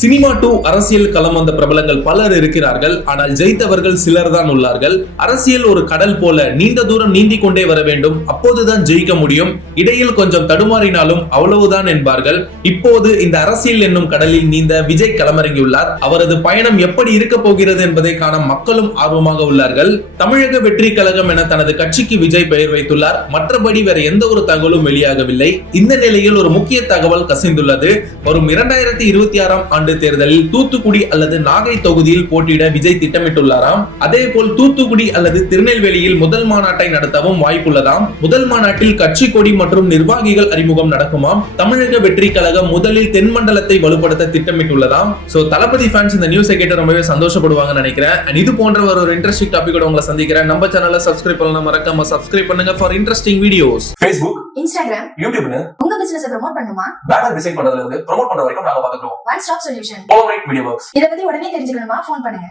Cinema to அரசியல் களம் வந்த பிரபலங்கள் பலர் இருக்கிறார்கள். ஆனால் ஜெயித்தவர்கள் சிலர் தான் உள்ளார்கள். அரசியல் ஒரு கடல் போல நீண்ட தூரம் நீந்தி கொண்டே வர வேண்டும், அப்போதுதான் ஜெயிக்க முடியும். இடையில் கொஞ்சம் தடுமாறினாலும் அவ்வளவுதான் என்பார்கள். இப்போது இந்த அரசியல் என்னும் கடலில் நீந்த விஜய் களமிறங்கியுள்ளார். அவரது பயணம் எப்படி இருக்க போகிறது என்பதை காண மக்களும் ஆர்வமாக உள்ளார்கள். தமிழக வெற்றி கழகம் என தனது கட்சிக்கு விஜய் பெயர் வைத்துள்ளார். மற்றபடி வேற எந்த ஒரு தகவலும் வெளியாகவில்லை. இந்த நிலையில் ஒரு முக்கிய தகவல் கசிந்துள்ளது. வரும் 2026 ஆண்டு தேர்தலில் தூத்துக்குடி அல்லது நாகை தொகுதியில் போட்டியிட விஜய் திட்டமிட்டுள்ளாராம். அதே போல் தூத்துக்குடி அல்லது திருநெல்வேலியில் முதல் மாநாட்டை நடத்தவும் வாய்ப்புள்ளதாம். முதல் மாநாட்டில் கட்சி கொடி மற்றும் நிர்வாகிகள் அறிமுகம் நடக்குமாம். தமிழக வெற்றி கழகம் முதலில் தென் மண்டலத்தை வலுப்படுத்த திட்டமிட்டுள்ளதாம். சோ தளபதி ஃபேன்ஸ் இந்த நியூஸை கேட்டு ரொம்பவே சந்தோஷப்படுவாங்கன்னு நினைக்கிறேன். அண்ட் இது போன்ற ஒரு இன்ட்ரெஸ்டிங் டாபிக்கோட உங்களை சந்திக்கிறேன். நம்ம சேனலை சப்ஸ்கிரைப் பண்ணலாம், மறக்காம சப்ஸ்கிரைப் பண்ணுங்க for interesting videos. Facebook, Instagram, YouTubeனு உங்க பிசினஸ் ப்ரோமோட் பண்ணுமா? பேனர் டிசைன் பண்றதுல இருந்து ப்ரோமோட் பண்ற வரைக்கும் நாங்க பாத்துக்கிறோம். One stop solution. Polarite Media Works. இத பத்தி உடனே தெரிஞ்சுக்கணுமா? ஃபோன் பண்ணுங்க.